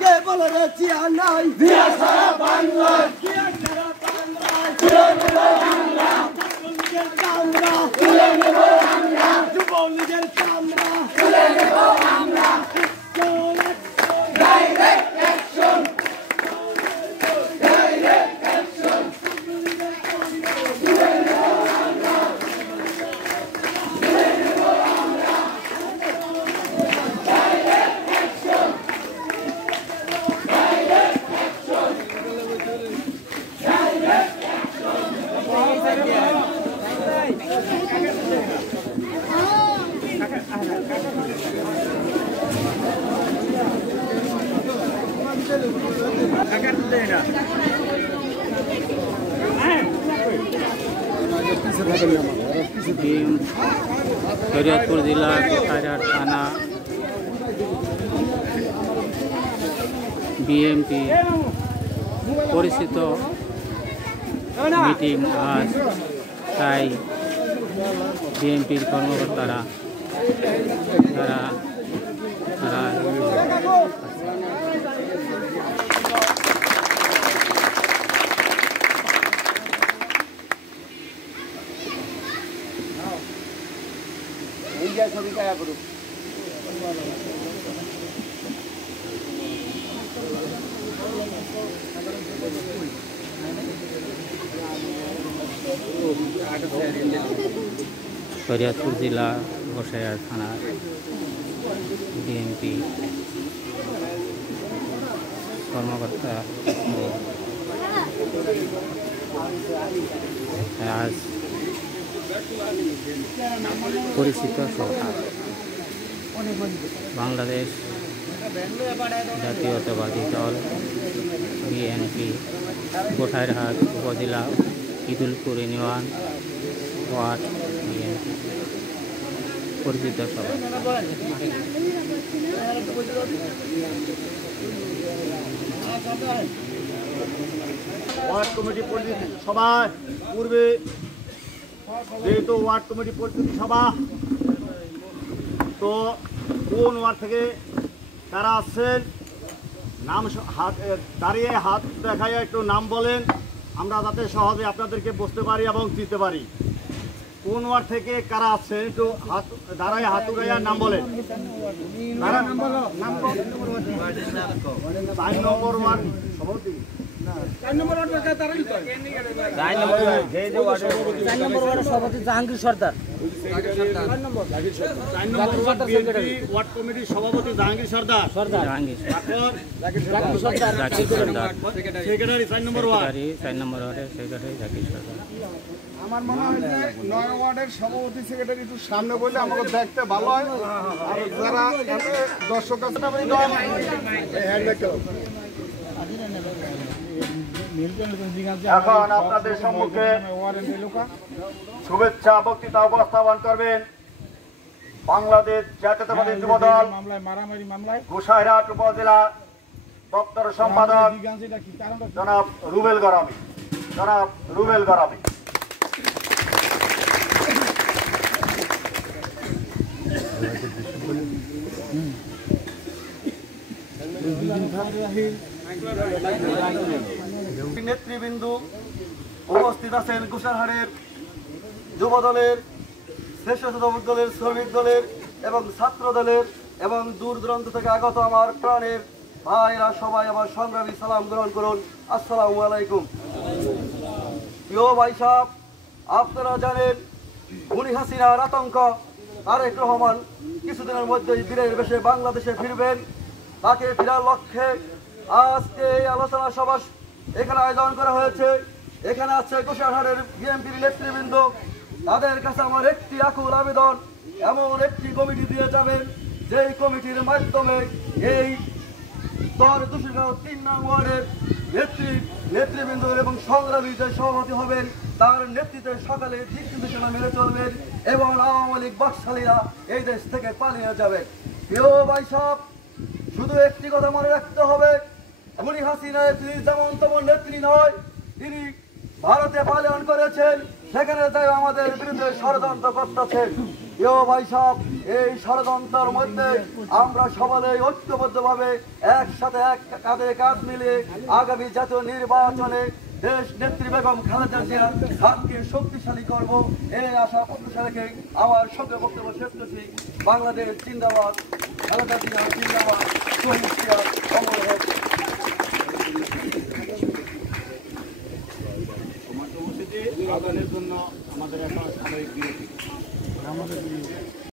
কে বলে রে জিয়া নাই জিয়া সারা বাংলায় তুলে নেব আমরা যুবলীগের চামড়া তুলে নেব আমরা ডাইরেক্ট অ্যাকশন ডাইরেক্ট অ্যাকশন তুলে নেব আমরা তুলে নেব আমরা direct action direct action direct Shariatpur জেলা কোষাইরহাট থানা বিএমপি পরিচিত মিটিং আজ তাই বিএমপির কর্মকর্তারা তারা শরীয়তপুর জেলা গোসাইরহাট থানার বিএনপি কর্মকর্তা আজ পরিচিত সভা বাংলাদেশ জাতীয়তাবাদী দল বিএনপি গোসাইরহাট উপজেলা ইদুলপুর ইউনিয়ন ওয়ার্ড বিএনপি পরিচিত সভা ওয়ার্ড কমিটি পরিচিতি সভা পূর্বে যেহেতু ওয়ার্ড কমিটি পরিচিতি সভা, তো কোন ওয়ার্ড থেকে কারা আসছেন নাম দাঁড়িয়ে হাত দেখায় একটু নাম বলেন, আমরা যাতে সহজে আপনাদেরকে বুঝতে পারি এবং চিনতে পারি। কোন ওয়ার্ড থেকে কারা আসছেন একটু হাত দাঁড়ায় হাত উড়াইয়া নাম বলেন। 4 নম্বর ওয়ার্ড সভাপতি জাহাঙ্গীর সর্দার, ওয়ার্ড কমিটির সভাপতি জাহাঙ্গীর সর্দার, সেক্রেটারি 4 নম্বর ওয়ার্ডে সেক্রেটারি জাকির সর্দার। আমার মনে হয় যে 9 ওয়ার্ডের সভাপতি সেক্রেটারি একটু সামনে বললে আমাকে দেখতে ভালো হয়, আর যারা দর্শক আছে এখন আপনাদের সম্মুখে শুভেচ্ছা বক্তৃতা উপস্থাপন করবেন বাংলাদেশ জাতীয়তাবাদী যুবদল গোসাইরহাট উপজেলা দপ্তর সম্পাদক জনাব রুবেল গরামি। নেতৃবৃন্দ উপস্থিত আছেন গোসাইরহাটের যুব দলের, স্বেচ্ছাসেবক দলের, শ্রমিক দলের এবং ছাত্র দলের এবং দূর দূরান্ত থেকে আগত আমার প্রাণের ভাইরা সবাই আমার সংগ্রামী সালাম গ্রহণ করুন। আসসালামু আলাইকুম। প্রিয় ভাই সাহেব, আপনারা জানেন খুনি হাসিনার আতঙ্ক, তারেক রহমান কিছুদিনের মধ্যেই বীরের বেশে বাংলাদেশে ফিরবেন। তাকে ফেরার লক্ষ্যে আজকে এই আলোচনা সভা এখানে আয়োজন করা হয়েছে। এখানে আছে গোসাইরহাটের বিএনপির নেতৃবৃন্দ, তাদের কাছে আমার একটি আকুল আবেদন, এমন একটি কমিটি দিয়ে যাবেন যেই কমিটির মাধ্যমে এই 3 নং ওয়ার্ডের নেতৃবৃন্দ এবং সংগ্রামী যে সভাপতি হবেন তার নেতৃত্বে সকালে দিক নির্দেশনা মেনে চলবেন এবং আওয়ামী লীগ বাকশালীরা এই দেশ থেকে পালিয়ে যাবে। প্রিয় ভাই সাহেব, শুধু একটি কথা মনে রাখতে হবে, খুনি হাসিনা তিনি যেমন তেমন নেত্রী নয়, তিনি ভারতে পালায়ন করেছেন, সেখানে তাই আমাদের বিরুদ্ধে ষড়যন্ত্র করতেছেন। ভাই সাহেব, এই ষড়যন্ত্রের মধ্যে আমরা সকলে ঐক্যবদ্ধভাবে একসাথে এক কাঁধে কাঁধ মিলিয়ে আগামী জাতীয় নির্বাচনে দেশ নেত্রী বেগম খালেদা জিয়ার হাতকে শক্তিশালী করব, এই আশা প্রত্যাশা রেখে আমার সঙ্গে বক্তব্য শেষ করছি। বাংলাদেশ জিন্দাবাদ, খালেদা জিয়া জিন্দাবাদ, শহীদ জিয়া অমর হোক। আদানের জন্য আমাদের এখন সাময়িক বিরতি।